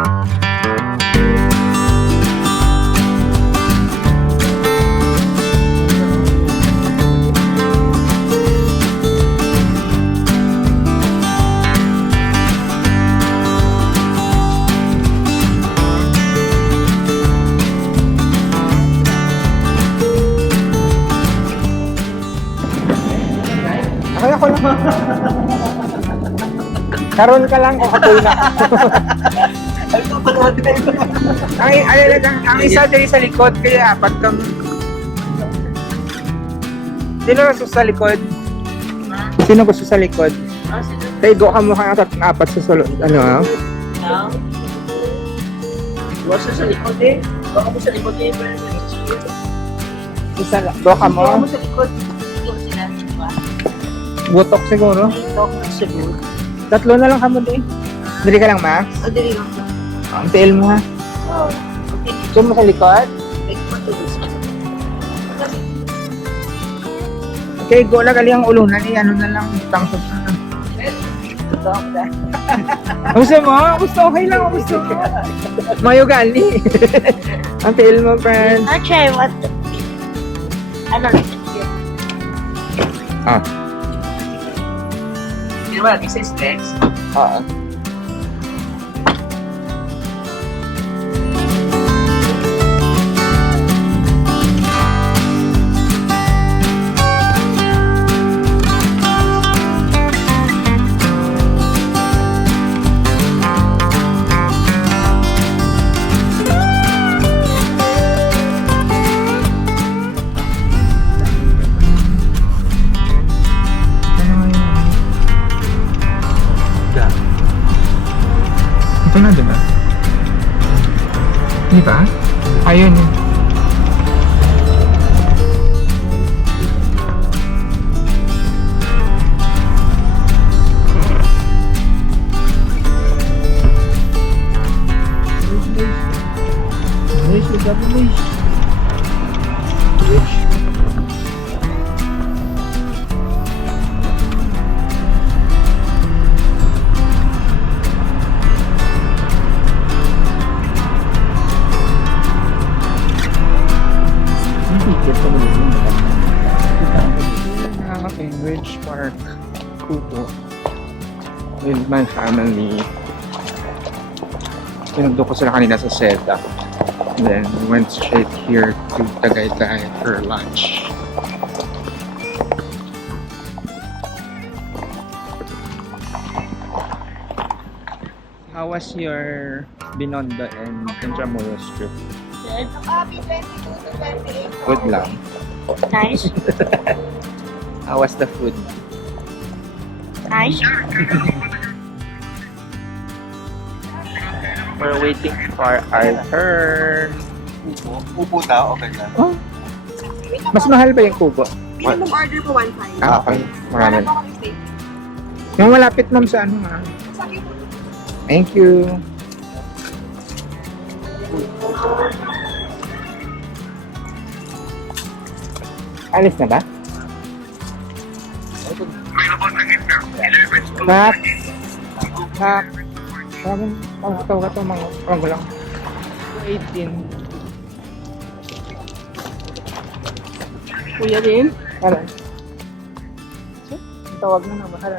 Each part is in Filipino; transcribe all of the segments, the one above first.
Ako lang. Karoon ka lang o kapoy na. Ang isa diri sa likod, kaya apat kang... Sino gusto sa likod? Sino gusto sa likod? Tayo go ka mukha ng apat sa solo. Ano ha? Gusto sa likod eh. Baka mo sa likod eh. Isa lang. Go ka mo? Baka mo sa likod. Ito sila, diba? Butok siguro. Ito, siguro. Tatlo na lang kamo din. Dili ka lang, Max? O, dili lang po. Ang tail mo ha. Oo. Okay. Gusto mo sa likod? Like, matulis. Okay, go lang gali ang ulunan eh. Ano na lang, tangsot na lang. Ito ako na. Gusto mo? Gusto, okay lang. Gusto mo. Mayo gali. Ang tail mo, friend. Actually, what? Ano lang? Ah. Di ba, this is legs? Oo. Ito na, diba? Di ba? Ayun yun. Ridge Park, Kubo, with my family. Pinundo ko sila kanina sa SETA. Then went straight here to Tagaytay for lunch. How was your Binondo and Intramuros trip? Happy 22 to 28. Good lang. Nice. How was the food? Nice. We're waiting for our turn. Upo na, okay na. Oh. Mas mahal ba yung kubo? Minimum order po 1.5. Ah, okay. Marami. Para po kami stay. Yung malapit ma'am sa ano ha? Thank you. Alis na ba? Nak! Nak! Parang pangataw ka ito mga lang. 18. Kuya din. Ano? Tawag na naman. Hala.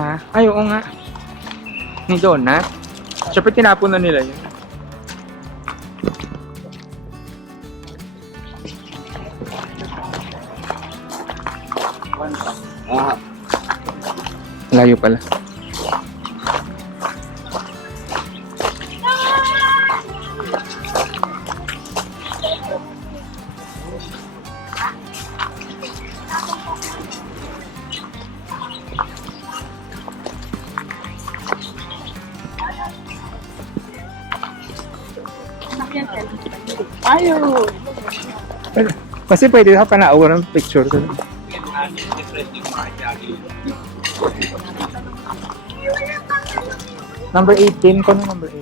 Ha? Ay, oo nga. Ni Donut. Siyempre tinapon na nila yun. Ah, Layo pala. Ayaw. Kasi pwede ka pa na ng picture doon. Number 18 ko na number 8.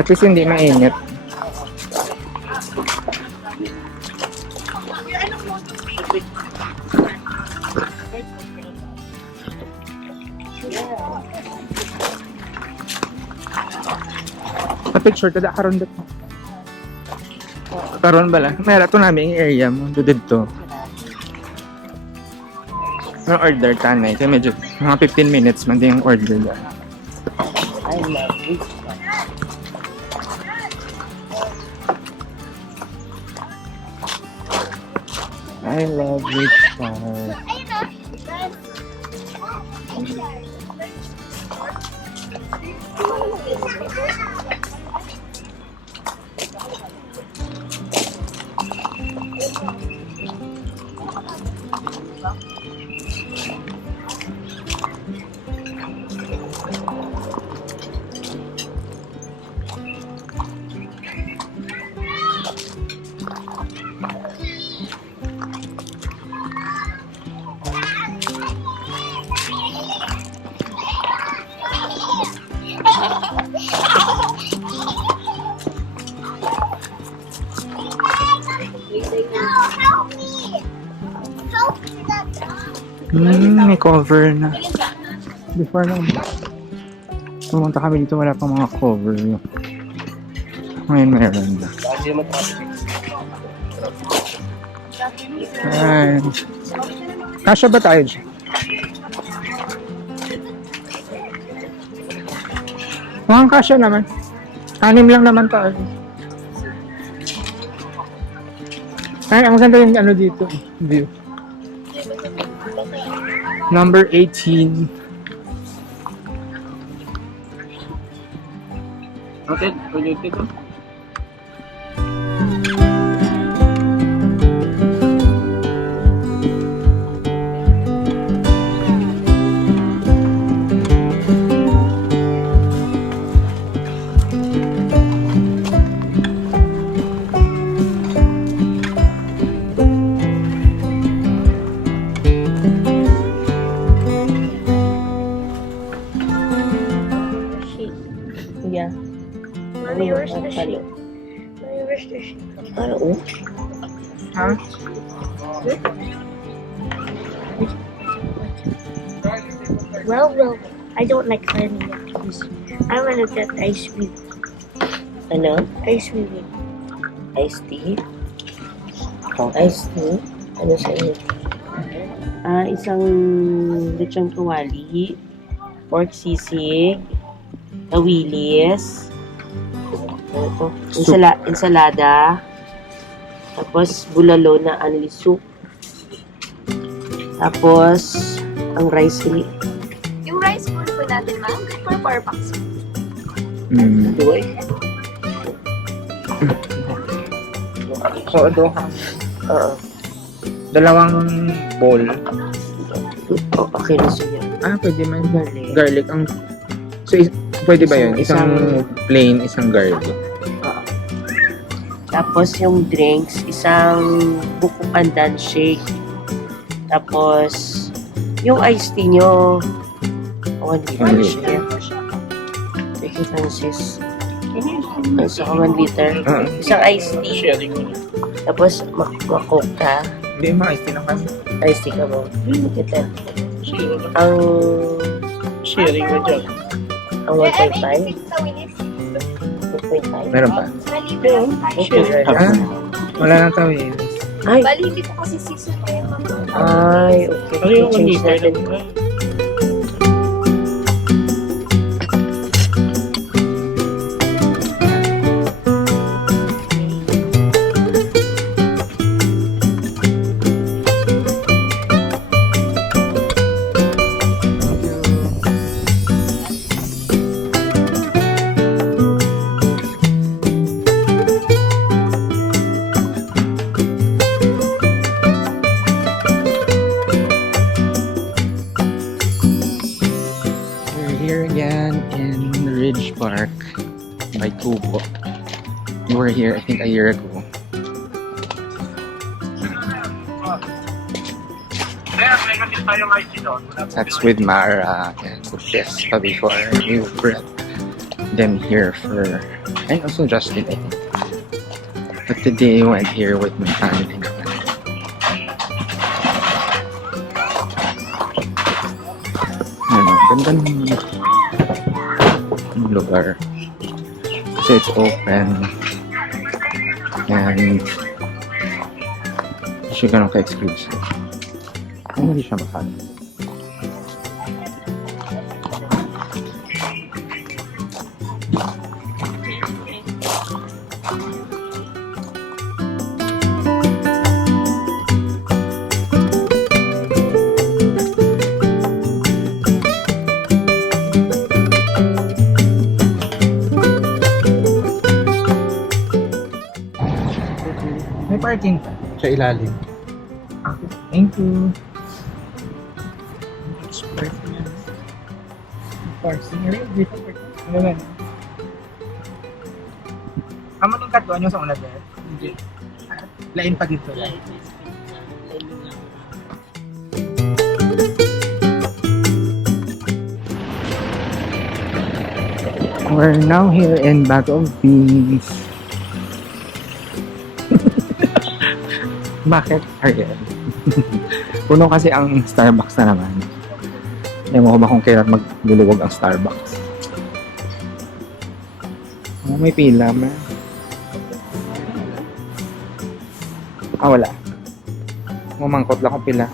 At least hindi mainit. Pa-picture tada karon dito. Karon bala. May rato namin yung area mo dito. No order tanay kaya medyo mga 15 minutes man din yung order da. I love this. I love it. May cover na. Before na. Pumunta kami dito, wala pang mga cover. Ngayon meron na. Ay. Kasya ba tayo dyan? Mukhang kasya naman. 6 lang naman tayo. Ay, ang ganda yung ano dito. View. Number 18. Okay, projected ko. Yeah. Mommy, where's the sheet? Mommy, where's the sheet? Ano? Ha? Well, I don't like vanilla, please. I want to get ice cream. Ano? Ice cream. Iced tea? Iced tea? Ano sa inyo? Isang lechong kawali, pork sisig, tawilis, ano to? Ensalada, tapos bulalo na anli soup, tapos ang rice ulit. Yung rice bowl po natin, ma'am, for power packs. Doy. So, ito. Oo. Dalawang bowl. Okay na siya. Pwede man. Garlic. Garlic ang... So, pwede ba yun? Isang Isang- plain, isang garlic. Oo. Tapos yung drinks, isang buko pandan shake. Tapos, yung iced tea nyo, 1 liter One siya. Sige, Francis. Isa ka 1 liter. Isang iced tea. Tapos, makok ka. Hindi, ma-ice lang kami. Iced tea ka mo. Kita. Ang... Sharing na dyan. Ang 1.5? 2.5? Meron pa? Okay. Wala na tawin. Ay! Bali, hindi ko kasi season kayo, ma'am. Ay, okay. Ano yung Change liter natin. lang? Beach Park by Kubo. We were here, I think, a year ago. That's with Mara and Kushes before we brought them here for, and also Justin, I think. But today I went here with my family naman. Ano, ganda ng lugar. Kasi it's open. And hindi siya ganun ka-exclusive. Hindi siya mahal. May parking pa sa ilalim. Thank you. Parking area dito. Ano man? Amo ning katuan nyo sa una dyan? Hindi. Lain pa dito. We're now here in Bago of Beans. Bakit? Ariel. Puno kasi ang Starbucks na naman. Ewan ko ba kung kailan magluluwag ang Starbucks. Oh, may pila man. Wala. Mamangkot lang kung pila.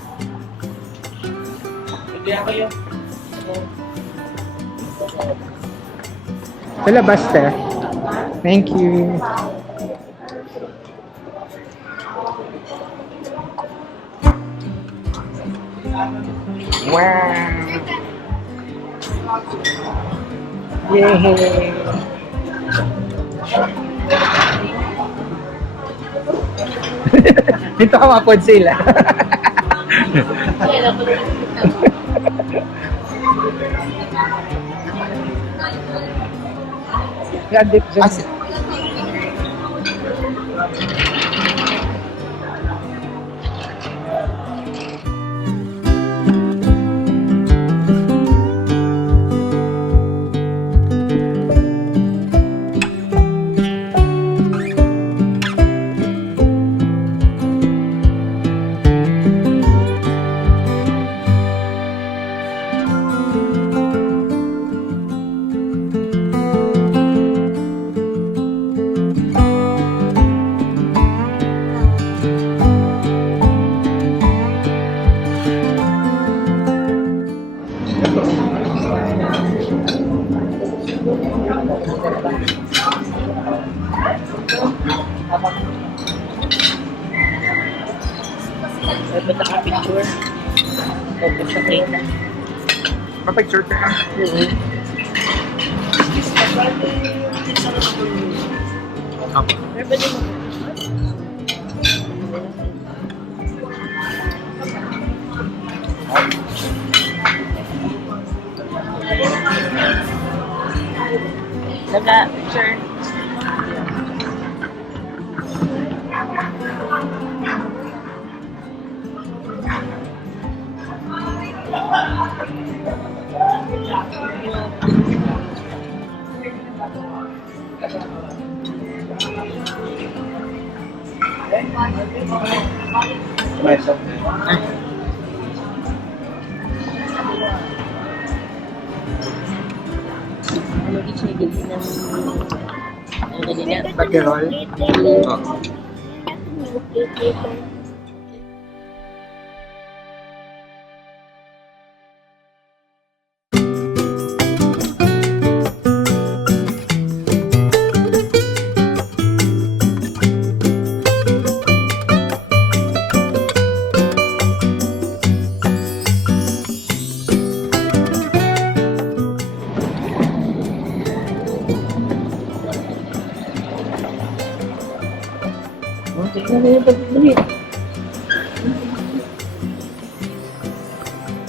Hindi ako yun. Sa labas, te. Thank you. Wow! Yay! Dito ka mapod sila. Yan, dip dyan. Ba't naka-picture? Focus sa kita. Mapag-picture ka na. Naka-picture. Ano i-check-in ng ganyan? Pag-roll?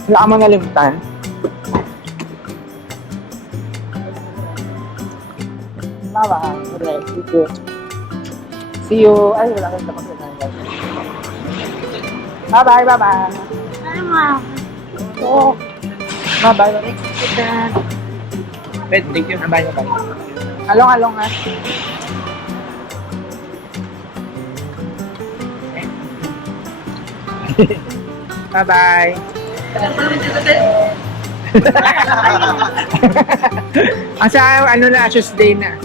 Wala ka mga limutan. Bye-bye. Okay, see you. See you. Ay, wala kang tapos na. Bye-bye, bye-bye. Mama. Oh. Bye-bye, bye-bye. Kita. Wait, thank you. Bye, bye. Along, ha. Bye-bye. Asa, ano na, Tuesday na.